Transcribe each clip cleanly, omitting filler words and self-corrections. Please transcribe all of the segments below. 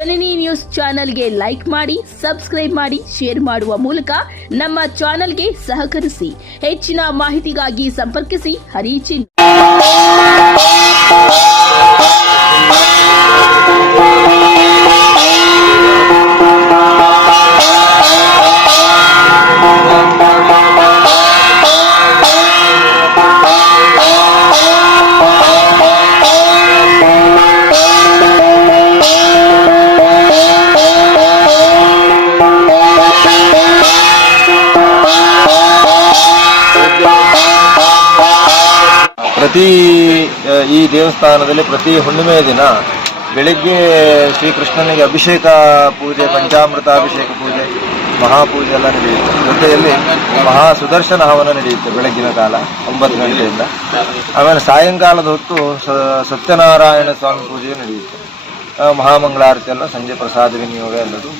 ಜನನಿ news ಚಾನೆಲ್ಗೆ like ಮಾಡಿ, subscribe ಮಾಡಿ, ಶೇರ್ ಮಾಡುವ ಮೂಲಕ ನಮ್ಮ ಚಾನೆಲ್ಗೆ ಸಹಕರಿಸಿ. ಹೆಚ್ಚಿನ ಮಾಹಿತಿಗಾಗಿ ಸಂಪರ್ಕಿಸಿ ಹರಿಚಿನ್. ಪ್ರತಿ ಈ ದೇವಸ್ಥಾನದಲ್ಲಿ ಪ್ರತಿ ಹುಣ್ಣಿಮೆಯ ದಿನ ಬೆಳಿಗ್ಗೆ ಶ್ರೀಕೃಷ್ಣನಿಗೆ ಅಭಿಷೇಕ ಪೂಜೆ, ಪಂಚಾಮೃತ ಅಭಿಷೇಕ ಪೂಜೆ, ಮಹಾಪೂಜೆ ಎಲ್ಲ ನಡೆಯುತ್ತೆ. ಜೊತೆಯಲ್ಲಿ ಮಹಾ ಸುದರ್ಶನ ಹವನ ನಡೆಯುತ್ತೆ ಬೆಳಗ್ಗಿನ ಕಾಲ 9 ಗಂಟೆಯಿಂದ. ಆಮೇಲೆ ಸಾಯಂಕಾಲದ ಹೊತ್ತು ಸತ್ಯನಾರಾಯಣ ಸ್ವಾಮಿ ಪೂಜೆ ನಡೆಯುತ್ತೆ. ಮಹಾಮಂಗಳಾರತಿ ಎಲ್ಲ ಸಂಜೆ ಪ್ರಸಾದ ವಿನಿಯೋಗ ಎಲ್ಲದು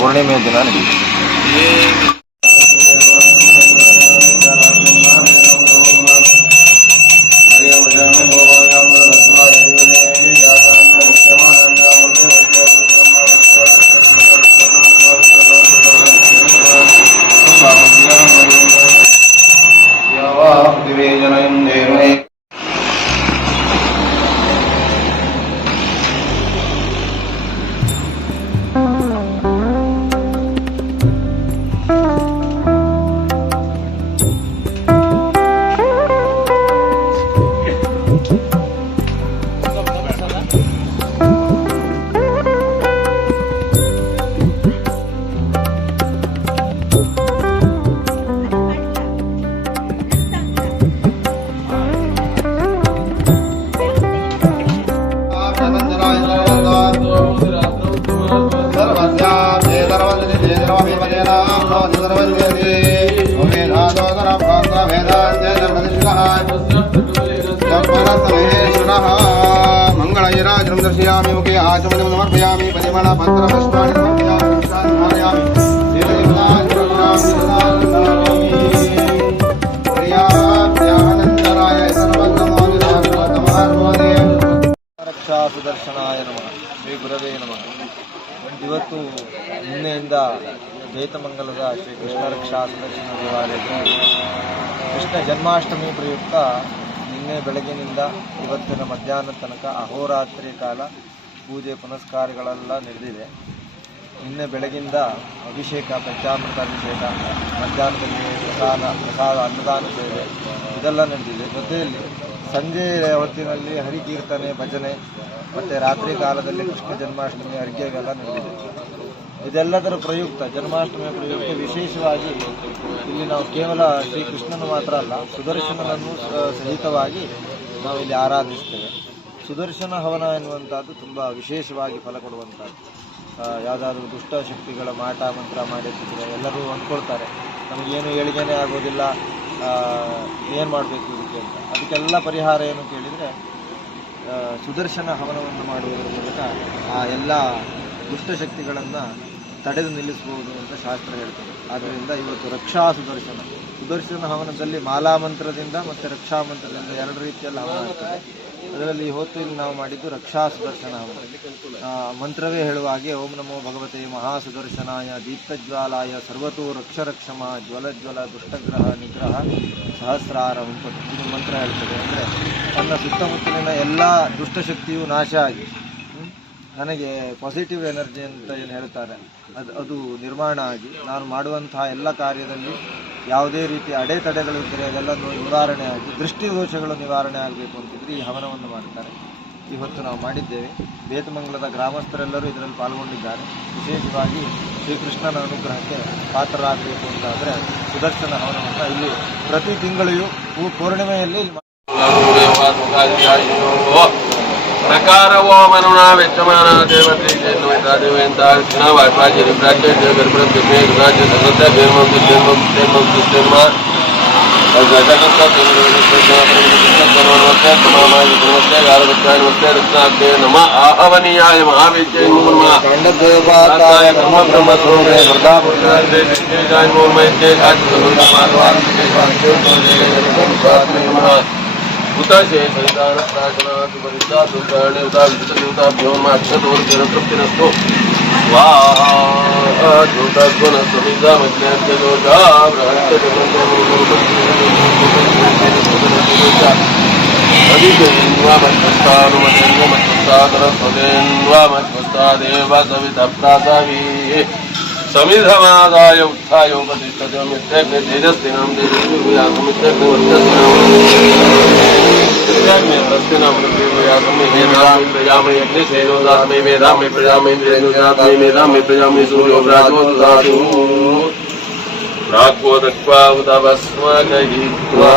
ಪೂರ್ಣಿಮೆಯ ದಿನ ನಡೆಯುತ್ತೆ. मंगलयराजं दर्शयामि मुखे आचमनं समर्पयामि परिमल पत्र पुष्पाणि समर्पयामि ರಕ್ಷಾ ಸುದರ್ಶನಾಯ ನಮಃ. ಶ್ರೀ ಗುರವೇ ನಮಃ. ಇವತ್ತು ನಿನ್ನೆಯಿಂದ ಬೇತಮಂಗಲದ ಶ್ರೀ ಕೃಷ್ಣ ರಕ್ಷಾ ಸುದರ್ಶನ ದೇವಾಲಯದಲ್ಲಿ ಕೃಷ್ಣ ಜನ್ಮಾಷ್ಟಮಿ ಪ್ರಯುಕ್ತ ನಿನ್ನೆ ಬೆಳಗಿನಿಂದ ಇವತ್ತಿನ ಮಧ್ಯಾಹ್ನ ತನಕ ಅಹೋರಾತ್ರಿ ಕಾಲ ಪೂಜೆ ಪುನಸ್ಕಾರಗಳೆಲ್ಲ ನಡೆದಿದೆ. ನಿನ್ನೆ ಬೆಳಗಿಂದ ಅಭಿಷೇಕ, ಪಂಚಾಮೃತ ಅಭಿಷೇಕ, ಮಧ್ಯಾಹ್ನದಲ್ಲಿ ಪ್ರಸಾದ ಅನ್ನದಾನ ಸೇವೆ ಇದೆಲ್ಲ ನಡೆದಿದೆ. ಜೊತೆಯಲ್ಲಿ ಸಂಜೆ ಹೊತ್ತಿನಲ್ಲಿ ಹರಿಕೀರ್ತನೆ, ಭಜನೆ ಮತ್ತು ರಾತ್ರಿ ಕಾಲದಲ್ಲಿ ಕೃಷ್ಣ ಜನ್ಮಾಷ್ಟಮಿ ಅರ್ಘ್ಯವೆಲ್ಲ ನಡೆದಿದೆ. ಇದೆಲ್ಲದರ ಪ್ರಯುಕ್ತ, ಜನ್ಮಾಷ್ಟಮಿಯ ಪ್ರಯುಕ್ತ ವಿಶೇಷವಾಗಿ ಇಲ್ಲಿ ನಾವು ಕೇವಲ ಶ್ರೀಕೃಷ್ಣನು ಮಾತ್ರ ಅಲ್ಲ, ಸುದರ್ಶನನನ್ನು ಸಹಿತವಾಗಿ ನಾವು ಇಲ್ಲಿ ಆರಾಧಿಸ್ತೇವೆ. ಸುದರ್ಶನ ಹವನ ಎನ್ನುವಂಥದ್ದು ತುಂಬ ವಿಶೇಷವಾಗಿ ಫಲ ಕೊಡುವಂಥದ್ದು. ಯಾವುದಾದ್ರೂ ದುಷ್ಟ ಶಕ್ತಿಗಳ ಮಾಟ ಮಂತ್ರ ಮಾಡಿರ್ತಿದ್ರೆ ಎಲ್ಲರೂ ಅಂದ್ಕೊಳ್ತಾರೆ ನಮಗೇನು ಏಳಿಗೆನೇ ಆಗೋದಿಲ್ಲ, ಏನು ಮಾಡಬೇಕು ಇದಕ್ಕೆ ಅಂತ. ಅದಕ್ಕೆಲ್ಲ ಪರಿಹಾರ ಏನು ಕೇಳಿದರೆ ಸುದರ್ಶನ ಹವನವನ್ನು ಮಾಡುವುದರ ಮೂಲಕ ಆ ಎಲ್ಲ ದುಷ್ಟಶಕ್ತಿಗಳನ್ನು ತಡೆದು ನಿಲ್ಲಿಸಬಹುದು ಅಂತ ಶಾಸ್ತ್ರ ಹೇಳ್ತದೆ. ಆದ್ದರಿಂದ ಇವತ್ತು ರಕ್ಷಾ ಸುದರ್ಶನ ಹವನದಲ್ಲಿ ಮಾಲಾ ಮಂತ್ರದಿಂದ ಮತ್ತು ರಕ್ಷಾ ಮಂತ್ರದಿಂದ 2 ರೀತಿಯಲ್ಲಿ ಹವನ ಆಗ್ತದೆ. ಅದರಲ್ಲಿ ಹೊತ್ತು ಇಲ್ಲಿ ನಾವು ಮಾಡಿದ್ದು ರಕ್ಷಾ ಸುದರ್ಶನ ಹವನ. ಮಂತ್ರವೇ ಹೇಳುವ ಹಾಗೆ ಓಂ ನಮೋ ಭಗವತೆ ಮಹಾಸುದರ್ಶನಾಯ ದೀಪ್ತಜ್ವಾಲಾಯ ಸರ್ವತೋ ರಕ್ಷರಕ್ಷಮ ಜ್ವಲಜ್ವಲ ದುಷ್ಟಗ್ರಹ ನಿಗ್ರಹ ಸಹಸ್ರಾರ ಹುಂಪತ್ತು. ಇದು ಮಂತ್ರ ಹೇಳ್ತದೆ. ಅಂದರೆ ತನ್ನ ಸುತ್ತಮುತ್ತಲಿನ ಎಲ್ಲ ದುಷ್ಟಶಕ್ತಿಯು ನಾಶ ಆಗಿ ನನಗೆ ಪಾಸಿಟಿವ್ ಎನರ್ಜಿ ಅಂತ ಏನು ಹೇಳ್ತಾರೆ ಅದು ನಿರ್ಮಾಣ ಆಗಿ ನಾನು ಮಾಡುವಂತಹ ಎಲ್ಲ ಕಾರ್ಯದಲ್ಲಿ ಯಾವುದೇ ರೀತಿಯ ಅಡೆತಡೆಗಳಿದ್ದರೆ ಅದೆಲ್ಲ ನಿವಾರಣೆ ಆಗಿ ದೃಷ್ಟಿದೋಷಗಳು ನಿವಾರಣೆ ಆಗಬೇಕು ಅಂತಿದ್ರೆ ಈ ಹವನವನ್ನು ಮಾಡ್ತಾರೆ. ಇವತ್ತು ನಾವು ಮಾಡಿದ್ದೇವೆ. ಬೇತಮಂಗಲದ ಗ್ರಾಮಸ್ಥರೆಲ್ಲರೂ ಇದರಲ್ಲಿ ಪಾಲ್ಗೊಂಡಿದ್ದಾರೆ. ವಿಶೇಷವಾಗಿ ಶ್ರೀಕೃಷ್ಣನ ಅನುಗ್ರಹಕ್ಕೆ ಪಾತ್ರರಾಗಬೇಕು ಅಂತಾದರೆ ಸುದರ್ಶನ ಹವನವನ್ನು ಇಲ್ಲಿ ಪ್ರತಿ ತಿಂಗಳಿಗೂ ಪೂರ್ಣಿಮೆಯಲ್ಲಿ ಪ್ರಕಾರವೋ ಮನುನಾ ವೆಚ್ಚಮಾನ ದೇವತೆ ದೇವೇಂದ್ರ ವಾಯ್ಪಾಜಿ ರಾಜ್ಯ ದೇವರೇ ರಾಜ್ಯ ಸದಸ್ಯ ಜನ್ಮ ನಮ ಆಹವನೀಯಾಯ ಮಹಾವಿದ್ಯೆ उतशे सैतान प्राचनात् परिष्टात् उदाहरणेवता विजितदेवताभ्यो माक्षतोर्तिरतृप्तिनस्तु स्वाहा ज्योतस्वनस्वमिदामज्ञात्यदोषा बृहत्यनुमतेन्वमत्वस्तादरस्वतेन्वमत्वस्तादेव सवितप्रासावीः समिधमादाय उत्थायोपतिष्ठतं यत्तेऽग्ने तेजस्विनां तेजस्विनां प्रजामि अग्निसेनोदात्मे वेदामि प्रजामि इन्द्रेणुजात्मे वेदामि प्रजामि सूर्यो व्राजो ददातु प्राग्वो दत्त्वा उदवस्मगयित्वा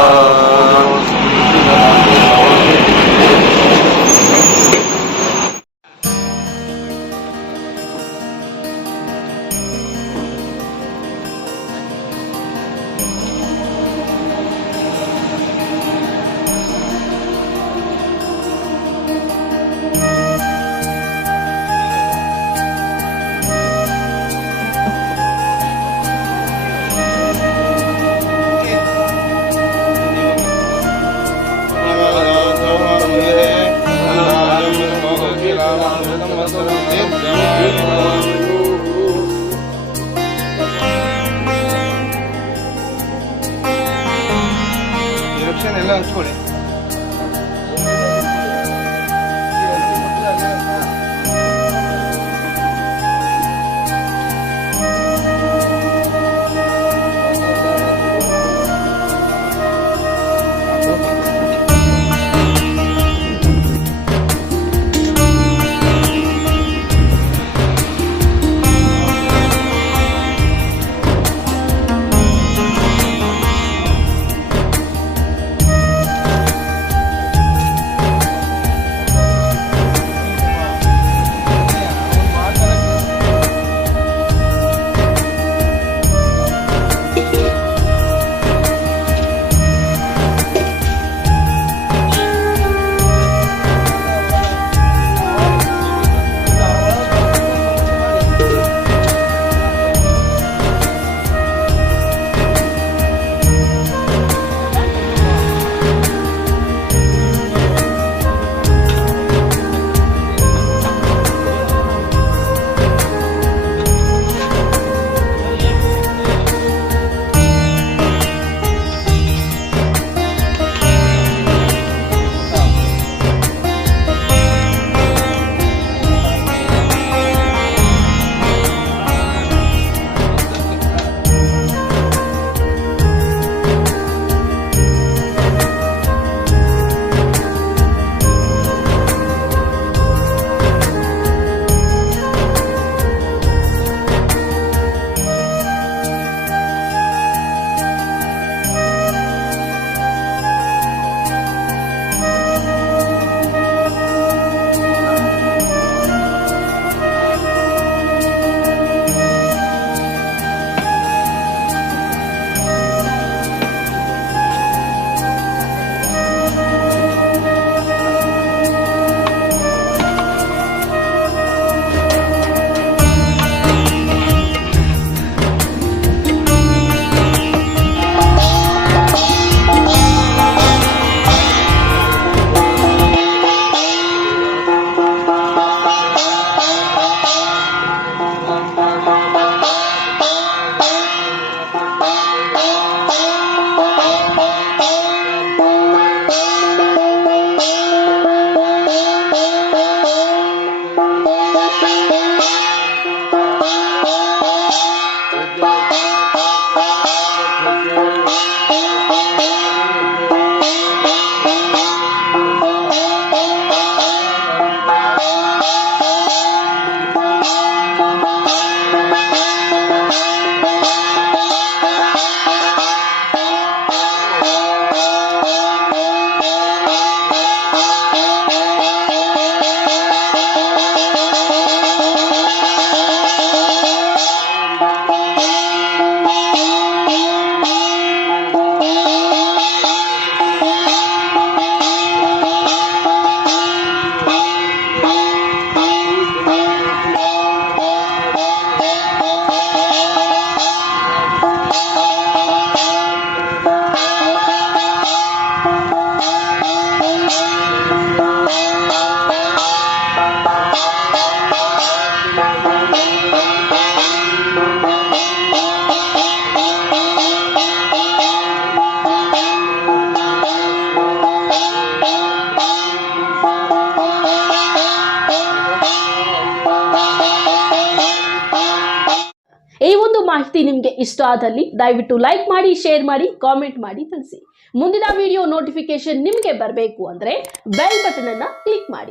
ಎಲೆಕ್ಷನ್ ಎಲ್ಲ ಹಚ್ಕೊಳ್ಳಿ. ಮಾಹಿತಿ ನಿಮಗೆ ಇಷ್ಟ ಆದಲ್ಲಿ ದಯವಿಟ್ಟು ಲೈಕ್ ಮಾಡಿ, ಶೇರ್ ಮಾಡಿ, ಕಾಮೆಂಟ್ ಮಾಡಿ ತಿಳಿಸಿ. ಮುಂದಿನ ವಿಡಿಯೋ ನೋಟಿಫಿಕೇಶನ್ ನಿಮಗೆ ಬರಬೇಕು ಅಂದ್ರೆ ಬೆಲ್ ಬಟನ್ ಅನ್ನ ಕ್ಲಿಕ್ ಮಾಡಿ.